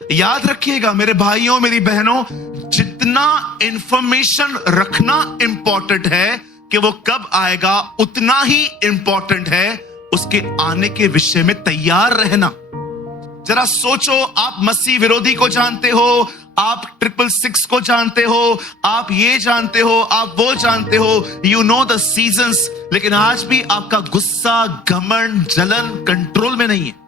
याद रखिएगा मेरे भाइयों मेरी बहनों, जितना इंफॉर्मेशन रखना इंपॉर्टेंट है कि वो कब आएगा, उतना ही इंपॉर्टेंट है उसके आने के विषय में तैयार रहना। जरा सोचो, आप मसीह विरोधी को जानते हो, आप 666 को जानते हो, आप ये जानते हो, आप वो जानते हो, यू नो द सीजन्स, लेकिन आज भी आपका गुस्सा, घमंड, जलन कंट्रोल में नहीं है।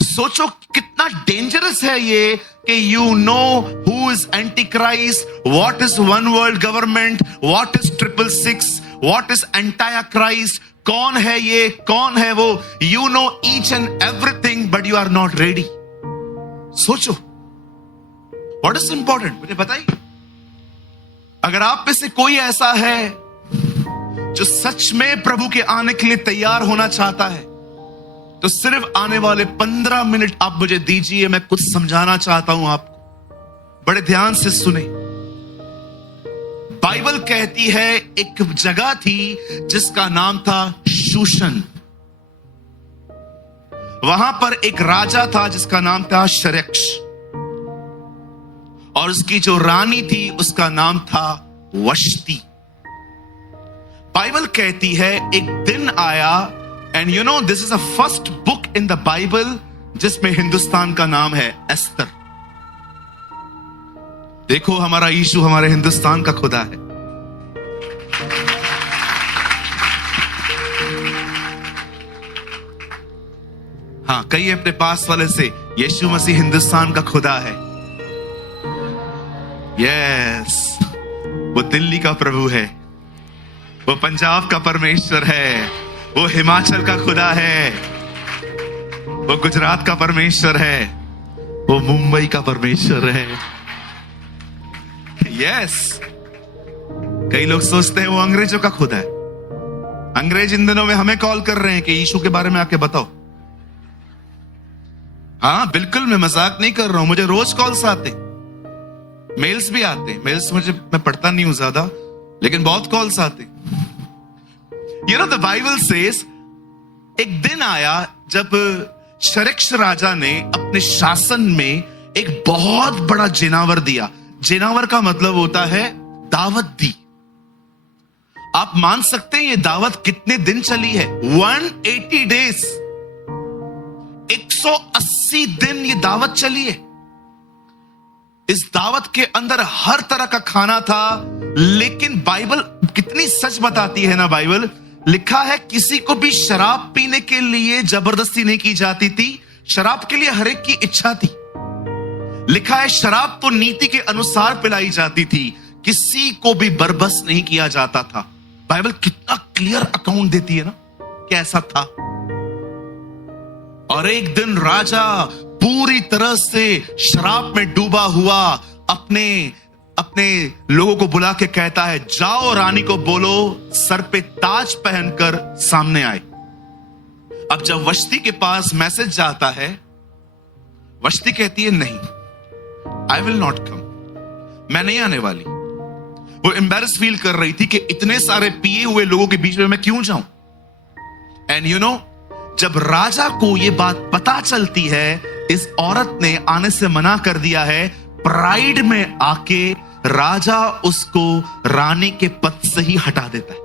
सोचो कितना डेंजरस है ये कि you know who is anti Christ, what is one world government, what is 666, what is entire Christ, कौन है ये, कौन है वो, you know each and everything but you are not ready. सोचो व्हाट इज इंपॉर्टेंट, मुझे बताइए। अगर आप में से कोई ऐसा है जो सच में प्रभु के आने के लिए तैयार होना चाहता है, तो सिर्फ आने वाले 15 मिनट आप मुझे दीजिए, मैं कुछ समझाना चाहता हूं आपको। बड़े ध्यान से सुने। बाइबल कहती है एक जगह थी जिसका नाम था शूशन। वहां पर एक राजा था जिसका नाम था शरेक्श, और उसकी जो रानी थी उसका नाम था वश्ती। बाइबल कहती है एक दिन आया, and you know this is a first book in the Bible जिसमें हिंदुस्तान का नाम है एस्तर। देखो हमारा यीशु हमारे हिंदुस्तान का खुदा है। हाँ, कहिए अपने पास वाले से, यीशु मसीह हिंदुस्तान का खुदा है। यस, वो दिल्ली का प्रभु है, वो पंजाब का परमेश्वर है, वो हिमाचल का खुदा है, वो गुजरात का परमेश्वर है, वो मुंबई का परमेश्वर है। यस, कई लोग सोचते हैं वो अंग्रेजों का खुदा है। अंग्रेज इन दिनों में हमें कॉल कर रहे हैं कि यीशु के बारे में आके बताओ। हाँ बिल्कुल, मैं मजाक नहीं कर रहा हूं, मुझे रोज कॉल्स आते, मेल्स भी आते। मेल्स मैं पढ़ता नहीं हूं ज्यादा, लेकिन बहुत कॉल्स आते। You know, the Bible says, एक दिन आया जब शरेक्श राजा ने अपने शासन में एक बहुत बड़ा जिनावर दिया। जिनावर का मतलब होता है दावत दी। आप मान सकते हैं ये दावत कितने दिन चली है? 180 डेज, 180 दिन ये दावत चली है। इस दावत के अंदर हर तरह का खाना था, लेकिन बाइबल कितनी सच बताती है ना। बाइबल लिखा है किसी को भी शराब पीने के लिए जबरदस्ती नहीं की जाती थी, शराब के लिए हर एक की इच्छा थी। लिखा है शराब तो नीति के अनुसार पिलाई जाती थी, किसी को भी बरबस नहीं किया जाता था। बाइबल कितना क्लियर अकाउंट देती है ना कैसा था। और एक दिन राजा पूरी तरह से शराब में डूबा हुआ अपने लोगों को बुला के कहता है, जाओ रानी को बोलो सर पे ताज पहनकर सामने आए। अब जब वश्ती के पास मैसेज जाता है, वश्ती कहती है नहीं, आई विल नॉट कम, मैं नहीं आने वाली। वो एम्बैरेस फील कर रही थी कि इतने सारे पिए हुए लोगों के बीच में मैं क्यों जाऊं। एंड यू नो, जब राजा को यह बात पता चलती है इस औरत ने आने से मना कर दिया है, प्राइड में आके राजा उसको रानी के पद से ही हटा देता है।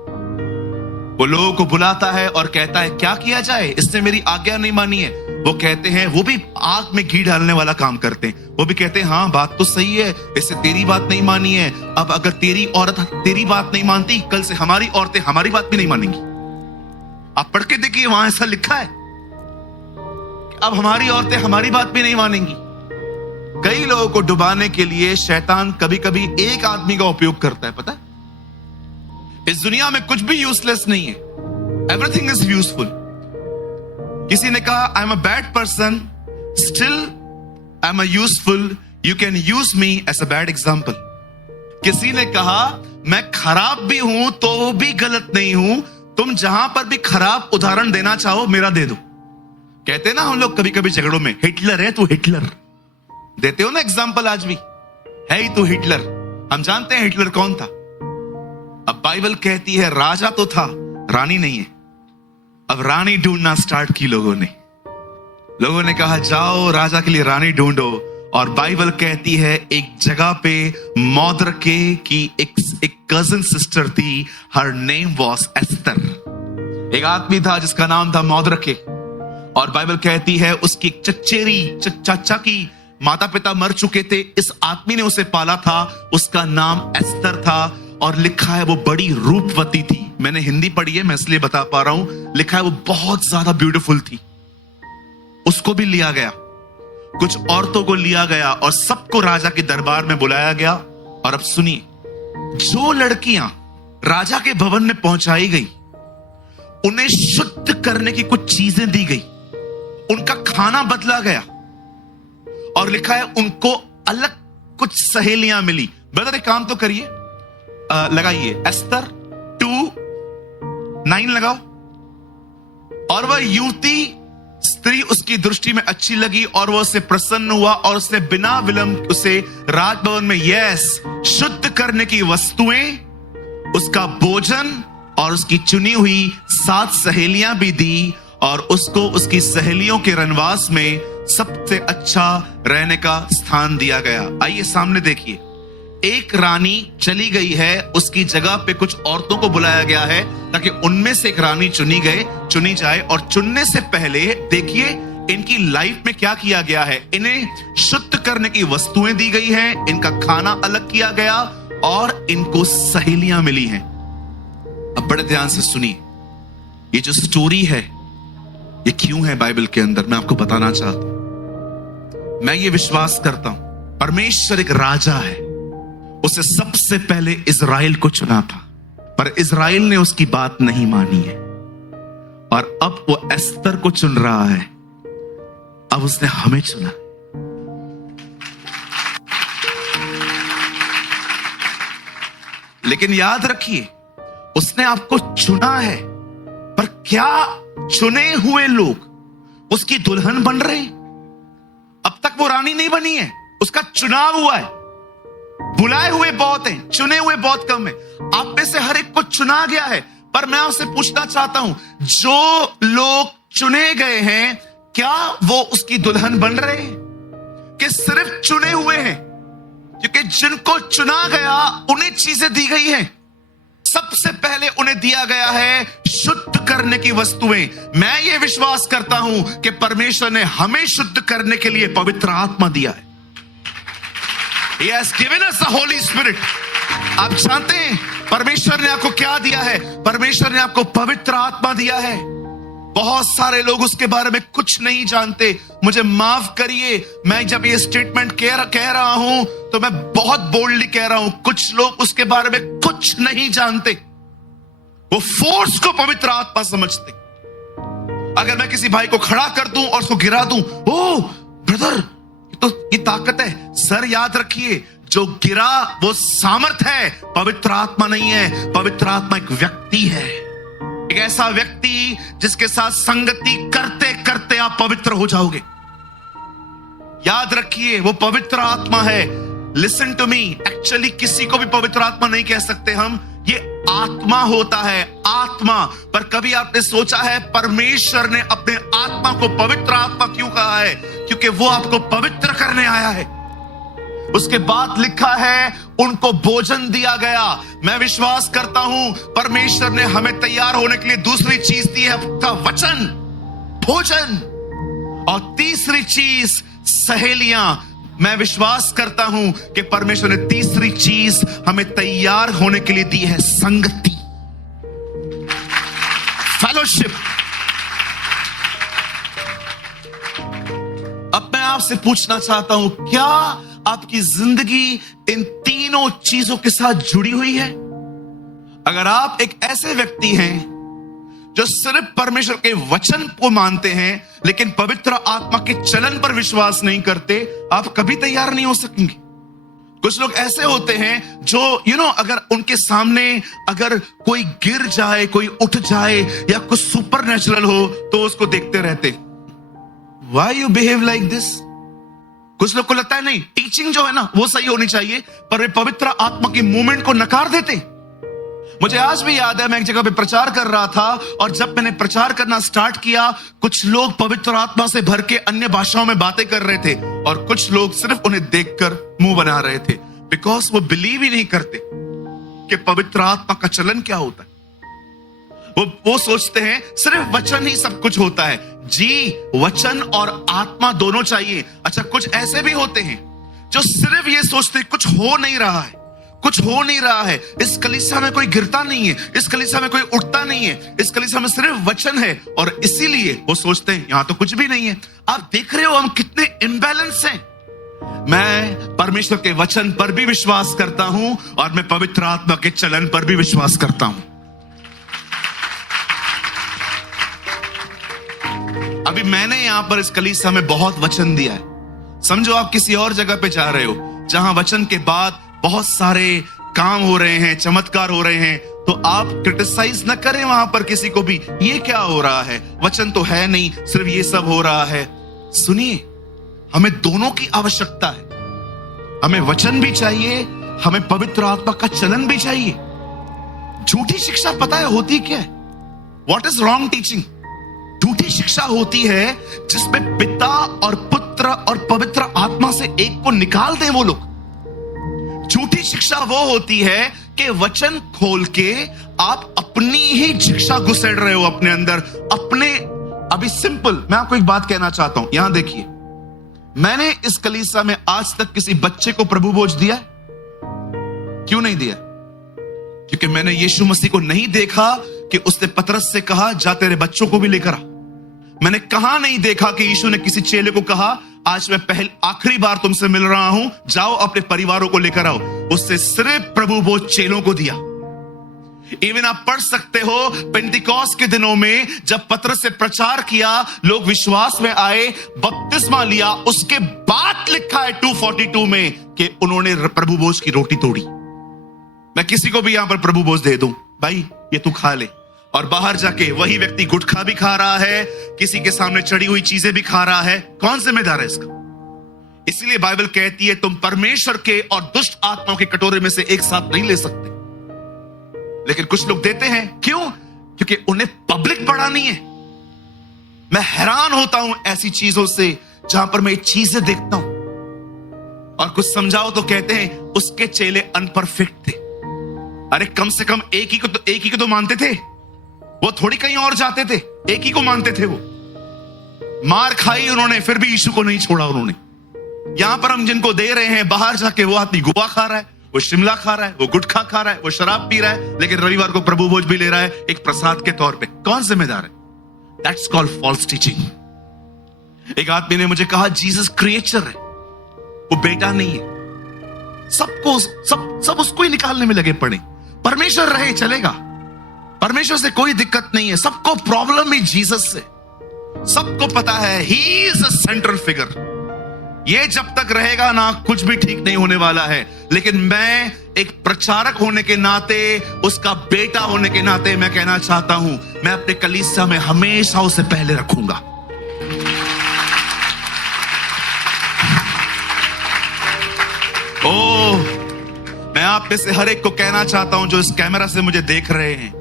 वो लोगों को बुलाता है और कहता है क्या किया जाए, इसने मेरी आज्ञा नहीं मानी है। वो कहते हैं, वो भी आग में घी डालने वाला काम करते हैं, वो भी कहते हैं हाँ बात तो सही है, इससे तेरी बात नहीं मानी है। अब अगर तेरी औरत तेरी बात नहीं मानती, कल से हमारी औरतें हमारी बात भी नहीं मानेंगी। आप पढ़ के देखिए, वहां ऐसा लिखा है कि अब हमारी औरतें हमारी बात भी नहीं मानेंगी। कई लोगों को डुबाने के लिए शैतान कभी कभी एक आदमी का उपयोग करता है, पता है? इस दुनिया में कुछ भी यूजलेस नहीं है, एवरीथिंग इज यूजफुल। किसी ने कहा I am a bad person, still I am a useful, you can use me as a bad example. किसी ने कहा मैं खराब भी हूं तो भी गलत नहीं हूं, तुम जहां पर भी खराब उदाहरण देना चाहो मेरा दे दो। कहते ना हम लोग कभी कभी झगड़ों में, हिटलर है तू हिटलर, देते हो ना एग्जाम्पल, आज भी है ही तू हिटलर। हम जानते हैं हिटलर कौन था। अब बाइबल कहती है राजा तो था, रानी नहीं है। अब रानी ढूंढना स्टार्ट की लोगों ने कहा जाओ राजा के लिए रानी ढूंढो, और बाइबल कहती है एक जगह पे मौद्रके की एक कजन सिस्टर थी, हर नेम वॉज एस्तर। एक आदमी था जिसका नाम था मौद्रके, और बाइबल कहती है उसकी चचेरी चाचा की माता पिता मर चुके थे, इस आदमी ने उसे पाला था, उसका नाम एस्तर था। और लिखा है वो बड़ी रूपवती थी। मैंने हिंदी पढ़ी है, मैं इसलिए बता पा रहा हूं। लिखा है वो बहुत ज्यादा ब्यूटीफुल थी। उसको भी लिया गया, कुछ औरतों को लिया गया और सबको राजा के दरबार में बुलाया गया। और अब सुनिए, जो लड़कियां राजा के भवन में पहुंचाई गई, उन्हें शुद्ध करने की कुछ चीजें दी गई, उनका खाना बदला गया, और लिखा है उनको अलग कुछ सहेलियां मिली। ब्रदर एक काम तो करिए, लगाइए एस्तर 2:9 लगाओ। और वह युवती स्त्री उसकी दृष्टि में अच्छी लगी और वह उससे प्रसन्न हुआ और उसने बिना विलंब उसे राजभवन में शुद्ध करने की वस्तुएं, उसका भोजन और उसकी चुनी हुई 7 सहेलियां भी दी, और उसको उसकी सहेलियों के रनवास में सबसे अच्छा रहने का स्थान दिया गया। आइए सामने देखिए, एक रानी चली गई है, उसकी जगह पे कुछ औरतों को बुलाया गया है ताकि उनमें से एक रानी चुनी जाए। और चुनने से पहले देखिए इनकी लाइफ में क्या किया गया है। इन्हें शुद्ध करने की वस्तुएं दी गई हैं, इनका खाना अलग किया गया और इनको सहेलियां मिली हैं। अब बड़े ध्यान से सुनिए, ये जो स्टोरी है ये क्यों है बाइबल के अंदर, मैं आपको बताना चाहता हूं। मैं ये विश्वास करता हूं परमेश्वर एक राजा है, उसे सबसे पहले इजराइल को चुना था, पर इजराइल ने उसकी बात नहीं मानी है, और अब वो एस्तर को चुन रहा है। अब उसने हमें चुना। लेकिन याद रखिए, उसने आपको चुना है, पर क्या चुने हुए लोग उसकी दुल्हन बन रहे हैं? अब तक वो रानी नहीं बनी है, उसका चुनाव हुआ है। बुलाए हुए बहुत हैं, चुने हुए बहुत कम है। आप में से हर एक को चुना गया है, पर मैं आपसे पूछना चाहता हूं, जो लोग चुने गए हैं क्या वो उसकी दुल्हन बन रहे हैं कि सिर्फ चुने हुए हैं? क्योंकि जिनको चुना गया उन्हें चीजें दी गई हैं। सबसे पहले उन्हें दिया गया है शुद्ध करने की वस्तुएं। मैं ये विश्वास करता हूं कि परमेश्वर ने हमें शुद्ध करने के लिए पवित्र आत्मा दिया है। He has given us the Holy Spirit। आप जानते हैं परमेश्वर ने आपको क्या दिया है? परमेश्वर ने आपको पवित्र आत्मा दिया है। बहुत सारे लोग उसके बारे में कुछ नहीं जानते। मुझे माफ करिए, मैं जब ये स्टेटमेंट कह रहा हूं तो मैं बहुत बोल्डली कह रहा हूं, कुछ लोग उसके बारे में कुछ नहीं जानते। वो फोर्स को पवित्र आत्मा समझते। अगर मैं किसी भाई को खड़ा कर दूं और उसको गिरा दूं, ओ ब्रदर तो ये ताकत है। सर याद रखिए, जो गिरा वो सामर्थ है, पवित्र आत्मा नहीं है। पवित्र आत्मा एक व्यक्ति है, एक ऐसा व्यक्ति जिसके साथ संगति करते करते आप पवित्र हो जाओगे। याद रखिए, वो पवित्र आत्मा है। लिसन टू मी, एक्चुअली किसी को भी पवित्र आत्मा नहीं कह सकते हम, ये आत्मा होता है, आत्मा। पर कभी आपने सोचा है परमेश्वर ने अपने आत्मा को पवित्र आत्मा क्यों कहा है? क्योंकि वो आपको पवित्र करने आया है। उसके बाद लिखा है उनको भोजन दिया गया। मैं विश्वास करता हूं परमेश्वर ने हमें तैयार होने के लिए दूसरी चीज दी है, आपका वचन, भोजन, और तीसरी चीज सहेलियां। मैं विश्वास करता हूं कि परमेश्वर ने तीसरी चीज हमें तैयार होने के लिए दी है, संगति, फेलोशिप। अब मैं आपसे पूछना चाहता हूं, क्या आपकी जिंदगी इन तीनों चीजों के साथ जुड़ी हुई है? अगर आप एक ऐसे व्यक्ति हैं जो सिर्फ परमेश्वर के वचन को मानते हैं लेकिन पवित्र आत्मा के चलन पर विश्वास नहीं करते, आप कभी तैयार नहीं हो सकेंगे। कुछ लोग ऐसे होते हैं जो अगर उनके सामने अगर कोई गिर जाए, कोई उठ जाए या कुछ सुपर नेचुरल हो तो उसको देखते रहते। Why you behave like this? कुछ लोग को लगता है नहीं, टीचिंग जो है ना वो सही होनी चाहिए, पर वे पवित्र आत्मा की मूवमेंट को नकार देते। मुझे आज भी याद है, मैं एक जगह पे प्रचार कर रहा था और जब मैंने प्रचार करना स्टार्ट किया, कुछ लोग पवित्र आत्मा से भर के अन्य भाषाओं में बातें कर रहे थे और कुछ लोग सिर्फ उन्हें देखकर मुंह बना रहे थे, बिकॉज वो बिलीव ही नहीं करते कि पवित्र आत्मा का चलन क्या होता है। वो सोचते हैं सिर्फ वचन ही सब कुछ होता है। जी, वचन और आत्मा दोनों चाहिए। अच्छा, कुछ ऐसे भी होते हैं जो सिर्फ ये सोचते हैं कुछ हो नहीं रहा है, कुछ हो नहीं रहा है, इस कलीसिया में कोई गिरता नहीं है, इस कलीसिया में कोई उठता नहीं है, इस कलीसिया में सिर्फ वचन है और इसीलिए वो सोचते हैं यहां तो कुछ भी नहीं है। आप देख रहे हो हम कितने इम्बैलेंस हैं। मैं परमेश्वर के वचन पर भी विश्वास करता हूं और मैं पवित्र आत्मा के चलन पर भी विश्वास करता हूं। अभी मैंने यहां पर इस कलीसिया में बहुत वचन दिया है। समझो आप किसी और जगह पे जा रहे हो जहां वचन के बाद बहुत सारे काम हो रहे हैं, चमत्कार हो रहे हैं, तो आप क्रिटिसाइज न करें वहां पर किसी को भी, ये क्या हो रहा है, वचन तो है नहीं, सिर्फ ये सब हो रहा है। सुनिए, हमें दोनों की आवश्यकता है। हमें वचन भी चाहिए, हमें पवित्र आत्मा का चलन भी चाहिए। झूठी शिक्षा पता है होती क्या है? What is wrong teaching? झूठी शिक्षा होती है जिसमें पिता और पुत्र और पवित्र आत्मा से एक को निकाल दें वो लोग। झूठी शिक्षा वो होती है कि वचन खोल के आप अपनी ही शिक्षा घुसेड़ रहे हो अपने अंदर, अपने। अभी सिंपल मैं आपको एक बात कहना चाहता हूं, यहां देखिए, मैंने इस कलीसिया में आज तक किसी बच्चे को प्रभु भोज दिया? क्यों नहीं दिया? क्योंकि मैंने यीशु मसीह को नहीं देखा कि उसने पतरस से कहा जा तेरे बच्चों को भी लेकर आ। मैंने कहा नहीं देखा कि यीशु ने किसी चेले को कहा आज मैं आखिरी बार तुमसे मिल रहा हूं, जाओ अपने परिवारों को लेकर आओ। उससे सिर्फ प्रभु भोज चेलों को दिया। इवन आप पढ़ सकते हो पेंटिकॉस्ट के दिनों में जब पतरस से प्रचार किया, लोग विश्वास में आए, बपतिस्मा लिया, उसके बाद लिखा है 242 में कि उन्होंने प्रभु भोज की रोटी तोड़ी। मैं किसी को भी यहां पर प्रभु भोज दे दूं, भाई ये तू खा ले, और बाहर जाके वही व्यक्ति गुटखा भी खा रहा है, किसी के सामने चढ़ी हुई चीजें भी खा रहा है, कौन जिम्मेदार है इसका? इसलिए बाइबल कहती है तुम परमेश्वर के और दुष्ट आत्माओं के कटोरे में से एक साथ नहीं ले सकते। लेकिन कुछ लोग देते हैं, क्यों? क्योंकि उन्हें पब्लिक बढ़ानी है। मैं हैरान होता हूं ऐसी चीजों से जहां पर मैं चीजें देखता हूं और कुछ समझाओ तो कहते हैं उसके चेले अनपरफेक्ट थे। अरे कम से कम एक ही को तो मानते थे, वो थोड़ी कहीं और जाते थे, एक ही को मानते थे। वो मार खाई उन्होंने, फिर भी यीशु को नहीं छोड़ा उन्होंने। यहां पर हम जिनको दे रहे हैं, बाहर जाके वो आदमी गोवा खा रहा है, वो शिमला खा रहा है, वो गुटखा खा रहा है, वो शराब पी रहा है, लेकिन रविवार को प्रभु भोज भी ले रहा है एक प्रसाद के तौर पे। कौन जिम्मेदार है? That's called false teaching. एक आदमी ने मुझे कहा जीसस क्रिएचर है, वो बेटा नहीं है। सबको सब उसको ही निकालने में लगे पड़े। परमेश्वर रहे चलेगा, परमेश्वर से कोई दिक्कत नहीं है। सबको प्रॉब्लम ही जीसस से। सबको पता है he is a central figure. ये जब तक रहेगा ना कुछ भी ठीक नहीं होने वाला है। लेकिन मैं एक प्रचारक होने के नाते, उसका बेटा होने के नाते मैं कहना चाहता हूं, मैं अपने कलीसिया में हमेशा उसे पहले रखूंगा। मैं आप में से हर एक को कहना चाहता हूं जो इस कैमरा से मुझे देख रहे हैं,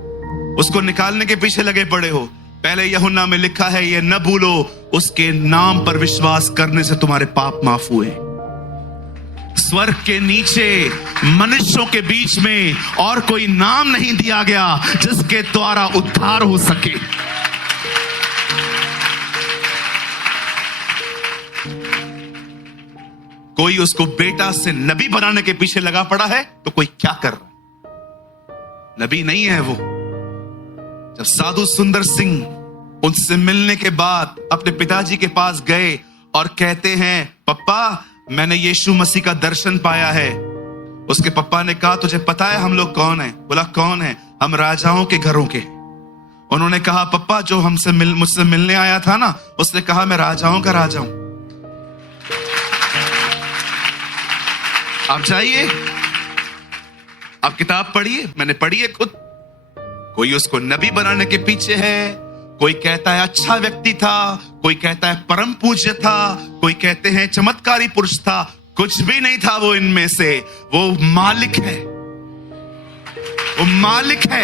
उसको निकालने के पीछे लगे पड़े हो। पहले यूहन्ना में लिखा है ये न भूलो उसके नाम पर विश्वास करने से तुम्हारे पाप माफ हुए। स्वर्ग के नीचे मनुष्यों के बीच में और कोई नाम नहीं दिया गया जिसके द्वारा उद्धार हो सके। कोई उसको बेटा से नबी बनाने के पीछे लगा पड़ा है तो कोई क्या कर रहा है? नबी नहीं है वो। जब साधु सुंदर सिंह उनसे मिलने के बाद अपने पिताजी के पास गए और कहते हैं पप्पा मैंने यीशु मसीह का दर्शन पाया है। उसके पप्पा ने कहा तुझे पता है हम लोग कौन है? बोला कौन है? हम राजाओं के घरों के। उन्होंने कहा पप्पा जो मुझसे मिलने आया था ना, उसने कहा मैं राजाओं का राजा हूं। आप जाइए, आप किताब पढ़िए, मैंने पढ़ी है खुद। कोई उसको नबी बनाने के पीछे है, कोई कहता है अच्छा व्यक्ति था, कोई कहता है परम पूज्य था, कोई कहते हैं चमत्कारी पुरुष था। कुछ भी नहीं था वो इनमें से, वो मालिक है। वो मालिक है।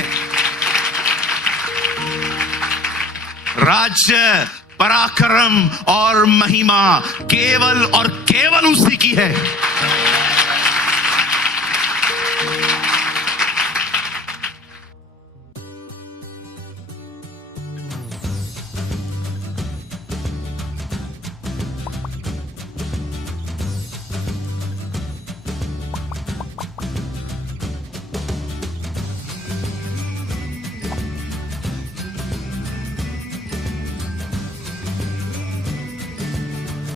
राज्य, पराक्रम और महिमा केवल और केवल उसी की है।